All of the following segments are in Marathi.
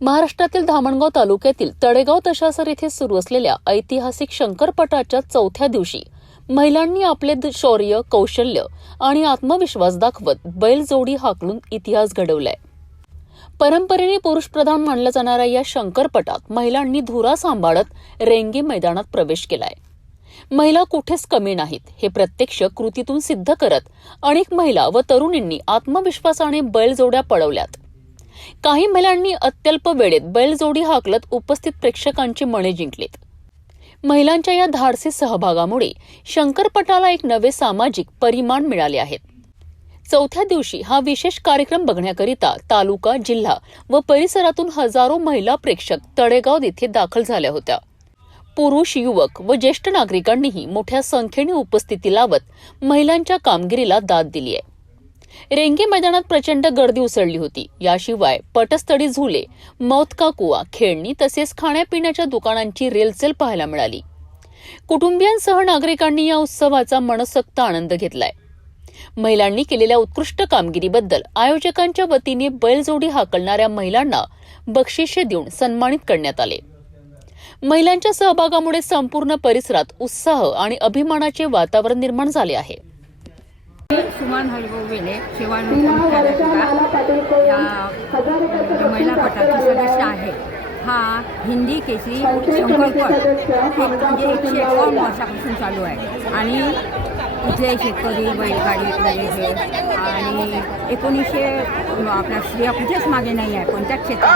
महाराष्ट्रातील धामणगाव तालुक्यातील तळेगाव तशासर येथे सुरू असलेल्या ऐतिहासिक शंकरपटाच्या चौथ्या दिवशी महिलांनी आपले शौर्य, कौशल्य आणि आत्मविश्वास दाखवत बैलजोडी हाकलून इतिहास घडवलाय। परंपरेने पुरुषप्रधान मानला जाणाऱ्या या शंकरपटात महिलांनी धुरा सांभाळत रेंगे मैदानात प्रवेश केलाय। महिला कुठेच कमी नाहीत हे प्रत्यक्ष कृतीतून सिद्ध करत अनेक महिला व तरुणींनी आत्मविश्वासाने बैलजोड्या पळवल्यात। काही महिलांनी अत्यल्प वेळेत बैलजोडी हाकलत उपस्थित प्रेक्षकांची मने जिंकलीत। महिलांच्या या धाडसी सहभागामुळे शंकरपटाला एक नवे सामाजिक परिमाण मिळाले आहेत। चौथ्या दिवशी हा विशेष कार्यक्रम बघण्याकरिता तालुका, जिल्हा व परिसरातून हजारो महिला प्रेक्षक तळेगाव येथे दाखल झाल्या होत्या। पुरुष, युवक व ज्येष्ठ नागरिकांनीही मोठ्या संख्येने उपस्थिती लावत महिलांच्या कामगिरीला दाद दिली आहे। रेंगे मैदानात प्रचंड गर्दी उसळली होती। याशिवाय पटस्थळी झुले, मौत का कुआ, खेळणी तसेच खाण्यापिण्याच्या दुकानांची रेलचेल पाहायला मिळाली। कुटुंबियांसह नागरिकांनी या उत्सवाचा मनसोक्त आनंद घेतलाय। महिलांनी केलेल्या उत्कृष्ट कामगिरीबद्दल आयोजकांच्या वतीने बैलजोडी हाकलणाऱ्या महिलांना बक्षिसे देऊन सन्मानित करण्यात आले। महिलांच्या सहभागामुळे संपूर्ण परिसरात उत्साह आणि अभिमानाचे वातावरण निर्माण झाले आहे। सुमन हरिभाऊ वेले, सेवानिवृत्त या महिला पटाची सदस्य आहे। हा हिंदी केसरी शंकरपट म्हणजे 151 वर्षापासून चालू आहे आणि इथले शेतकरी, बैलगाडी वगैरे आणि 1900 आपल्या स्त्रिया कुठेच मागे नाही आहे। कोणत्याच क्षेत्रात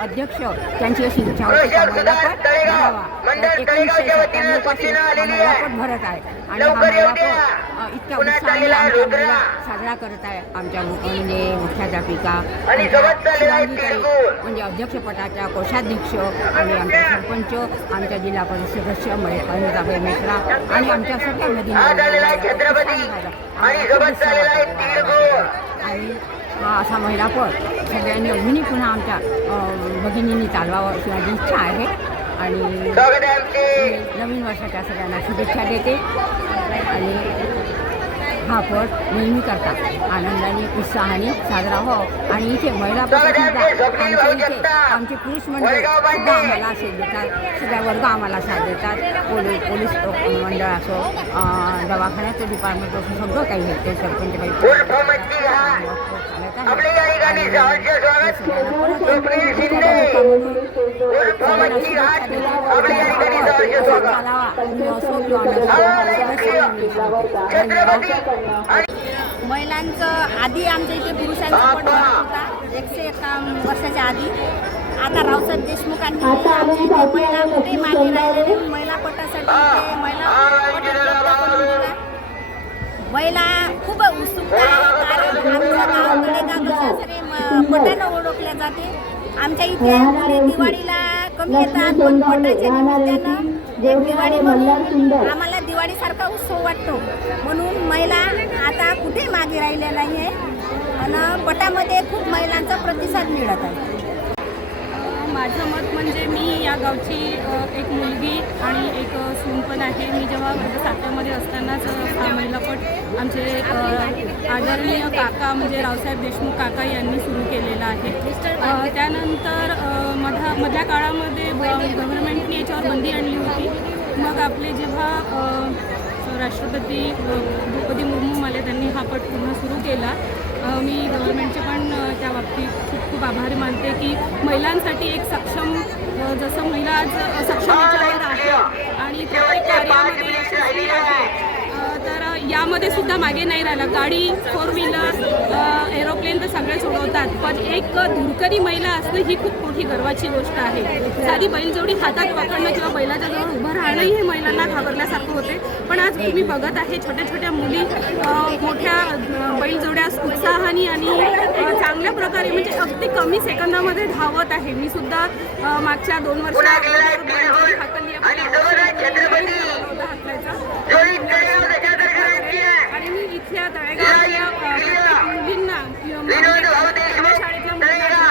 अध्यक्ष त्यांची अशी इच्छा होती भरत आहे आणि हा महिला इतक्या उत्साहाने आमच्या महिला साजरा करत आहे। आमच्या म्हणजे मुख्याध्यापिका म्हणजे अध्यक्षपदाच्या कोषाध्यक्ष आणि आमच्या सरपंच, आमच्या जिल्हा परिषद सदस्य अनिताबाई मेश्रा आणि आमच्या सगळ्या नदीने आणि हा असा महिलापट सगळ्यांनी अजूनही पुन्हा आमच्या भगिनींनी चालवावं अशी माझी इच्छा आहे आणि नवीन वर्षाच्या सगळ्यांना शुभेच्छा देते आणि हा पट नेहमी करतात आनंदाने उत्साहाने साजरा हो आणि इथे महिला पट आमचे पुरुष मंडळ सुद्धा आम्हाला साथ देतात, सगळ्या वर्ग आम्हाला साथ देतात। पोलीस मंडळ असो, दवाखान्याचं डिपार्टमेंट असो, सगळं काही भेटते। सरपंच महिलांचं आधी आमच्या इथे पुरुषांचा पट भरत होता 151 वर्षाच्या आधी। आता रावसाहेब देशमुखांनी आमच्या इथे महिला कुठे मागे राहिलेले महिला पटासाठी महिला खूप उत्सुकता आहे कारण आमच्या गाव पटानं ओळखल्या जाते। आमच्या इथे मुली दिवाळीला कमी येतात पण पटाच्या निमित्तानं एक दिवाळी म्हणून आम्हाला दिवाळीसारखा उत्सव वाटतो। म्हणून महिला आता कुठे मागे राहिल्या नाही आहे आणि पटामध्ये खूप महिलांचा प्रतिसाद मिळत आहे। माझं मत म्हणजे मी या गावची एक मुलगी आणि एक सून पण आहे। मी जेव्हा वर्ग 7मध्ये असतानाच हा महिलापट आमचे आदरणीय काका म्हणजे रावसाहेब देशमुख काका यांनी सुरू केलेला आहे। त्यानंतर मधल्या काळामध्ये गव्हर्नमेंटने याच्यावर बंदी आणली होती। मग आपले जेव्हा राष्ट्रपती द्रौपदी मुर्मू आले त्यांनी हा पट पुन्हा सुरू केला। मी गव्हर्नमेंटचे पण त्या बाबतीत खूप आभारी मानते की महिलांसाठी एक सक्षम जसं महिला आज सक्षम आहे आणि प्रत्येक कार्यामध्ये यशस्वी आहे तर यामध्ये सुद्धा मागे नाही राहिला। गाडी, 4 व्हीलर, एरोप्लेन तर सगळे सोडवतात पण एक धुरकरी महिला असणं ही खूप मोठी गर्वाची गोष्ट आहे। साधी बैलजोडी हातात पकडणं किंवा बैलाच्या जवळ उभं राहणंही हे महिलांना घाबरल्यासारखं होते पण आज तुम्ही बघत आहे छोट्या छोट्या मुली मोठ्या बैलजोड्या उत्साहाने आणि चांगल्या प्रकारे म्हणजे अगदी कमी सेकंदामध्ये धावत आहे। मी सुद्धा मागच्या 2 वर्षात बैलजोडी हाकलली आणि मी इथल्या तळेगावच्या मुलींना शाळेतल्या मुलींना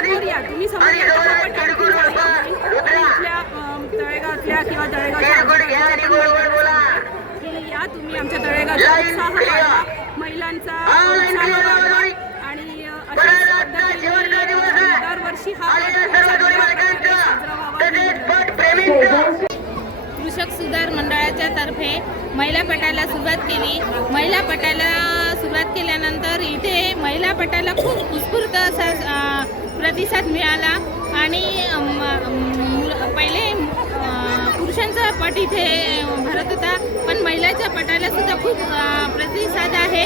शाळेतल्या तुम्ही समोर महिलांचा उत्साह वाढला, महिलांचा उत्साह वाढला आणि अशाच पद्धतीने दरवर्षी हा पट खूप चांगल्या प्रकारे साजरा व्हावा. कृषक सुधार मंडळाच्या तर्फे महिला पटाला सुरुवात केली. महिला पटाला सुरुवात केल्यानंतर इथे महिला पटाला खूप उत्स्फूर्त असा प्रतिसाद मिळाला आणि पहिले पुरुषांचा पट इथे भरत होता, पण महिलाच्या पटाला सुद्धा खूप प्रतिसाद आहे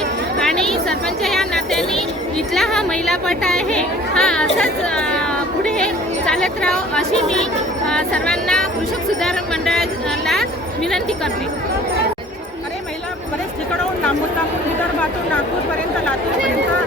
आणि सरपंच या नात्याने इथला हा महिला पट आहे हा असाच पुढे चालत राहावं अशी मी सर्वांना कृषक सुधार मंडळाला विनंती करते. महिला बरेच ठिकाणाहून लांबून विदर्भातून नागपूरपर्यंत लातूरपर्यंत